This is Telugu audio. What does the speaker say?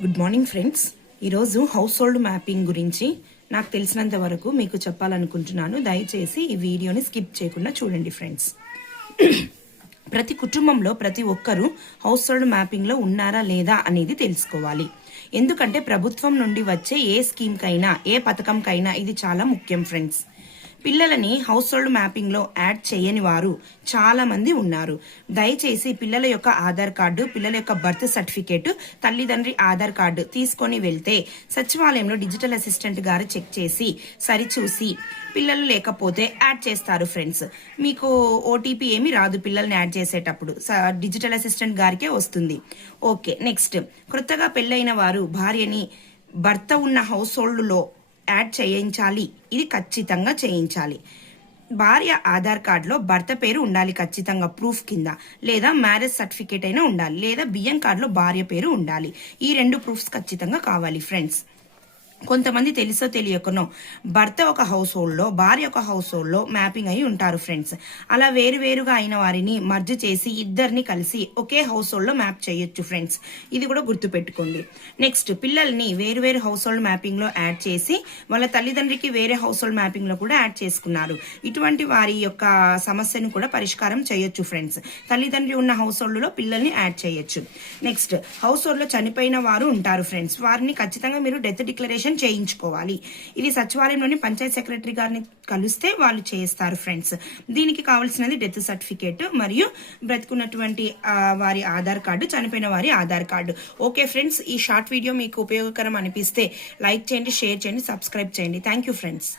Good morning friends. ఈరోజు హౌస్ హోల్డ్ మ్యాపింగ్ గురించి నాకు తెలిసినంత వరకు మీకు చెప్పాలనుకుంటున్నాను. దయచేసి ఈ వీడియోని స్కిప్ చేయకుండా చూడండి ఫ్రెండ్స్. ప్రతి కుటుంబంలో ప్రతి ఒక్కరూ హౌస్ హోల్డ్ మ్యాపింగ్లో ఉన్నారా లేదా అనేది తెలుసుకోవాలి. ఎందుకంటే ప్రభుత్వం నుండి వచ్చే ఏ స్కీమ్కైనా ఏ పథకంకైనా ఇది చాలా ముఖ్యం ఫ్రెండ్స్. పిల్లలని హౌస్ హోల్డ్ మ్యాపింగ్లో యాడ్ చేయని వారు చాలా మంది ఉన్నారు. దయచేసి పిల్లల యొక్క ఆధార్ కార్డు, పిల్లల యొక్క బర్త్ సర్టిఫికేట్, తల్లిదండ్రి ఆధార్ కార్డు తీసుకొని వెళ్తే సచివాలయంలో డిజిటల్ అసిస్టెంట్ గారు చెక్ చేసి సరిచూసి పిల్లలు లేకపోతే యాడ్ చేస్తారు ఫ్రెండ్స్. మీకు ఓటీపీ ఏమి రాదు పిల్లల్ని యాడ్ చేసేటప్పుడు, డిజిటల్ అసిస్టెంట్ గారికే వస్తుంది. ఓకే, నెక్స్ట్, కొత్తగా పెళ్ళైన వారు భార్యని భర్త ఉన్న హౌస్ హోల్డ్లో యాడ్ చేయించాలి. ఇది ఖచ్చితంగా చేయించాలి. భార్య ఆధార్ కార్డులో భర్త పేరు ఉండాలి ఖచ్చితంగా ప్రూఫ్ కింద, లేదా మ్యారేజ్ సర్టిఫికేట్ అయినా ఉండాలి, లేదా బియ్యం కార్డులో భార్య పేరు ఉండాలి. ఈ రెండు ప్రూఫ్స్ ఖచ్చితంగా కావాలి ఫ్రెండ్స్. కొంతమంది తెలుసో తెలియకనో భర్త ఒక హౌస్ హోల్డ్లో భార్య ఒక హౌస్ హోల్డ్లో మ్యాపింగ్ అయి ఉంటారు ఫ్రెండ్స్. అలా వేరువేరుగా అయిన వారిని మర్జ్ చేసి ఇద్దరిని కలిసి ఒకే హౌస్ హోల్డ్లో మ్యాప్ చేయొచ్చు ఫ్రెండ్స్. ఇది కూడా గుర్తుపెట్టుకోండి. నెక్స్ట్, పిల్లల్ని వేరువేరు హౌస్ హోల్డ్ మ్యాపింగ్లో యాడ్ చేసి వాళ్ళ తల్లిదండ్రికి వేరే హౌస్ హోల్డ్ మ్యాపింగ్లో కూడా యాడ్ చేసుకున్నారు. ఇటువంటి వారి యొక్క సమస్యను కూడా పరిష్కారం చేయొచ్చు ఫ్రెండ్స్. తల్లిదండ్రి ఉన్న హౌస్ హోల్డ్లో పిల్లల్ని యాడ్ చేయొచ్చు. నెక్స్ట్, హౌస్ హోల్డ్లో చనిపోయిన వారు ఉంటారు ఫ్రెండ్స్. వారిని ఖచ్చితంగా మీరు డెత్ డిక్లరేషన్ చేయించుకోవాలి. ఇది సచివాలయంలోని పంచాయత్ సెక్రటరీ గారిని కలిస్తే వాళ్ళు చేస్తారు ఫ్రెండ్స్. దీనికి కావాల్సినది డెత్ సర్టిఫికేట్ మరియు బ్రతుకున్నటువంటి వారి ఆధార్ కార్డు, చనిపోయిన వారి ఆధార్ కార్డు. ఓకే ఫ్రెండ్స్, ఈ షార్ట్ వీడియో మీకు ఉపయోగకరం అనిపిస్తే లైక్ చేయండి, షేర్ చేయండి, సబ్స్క్రైబ్ చేయండి. Thank you friends.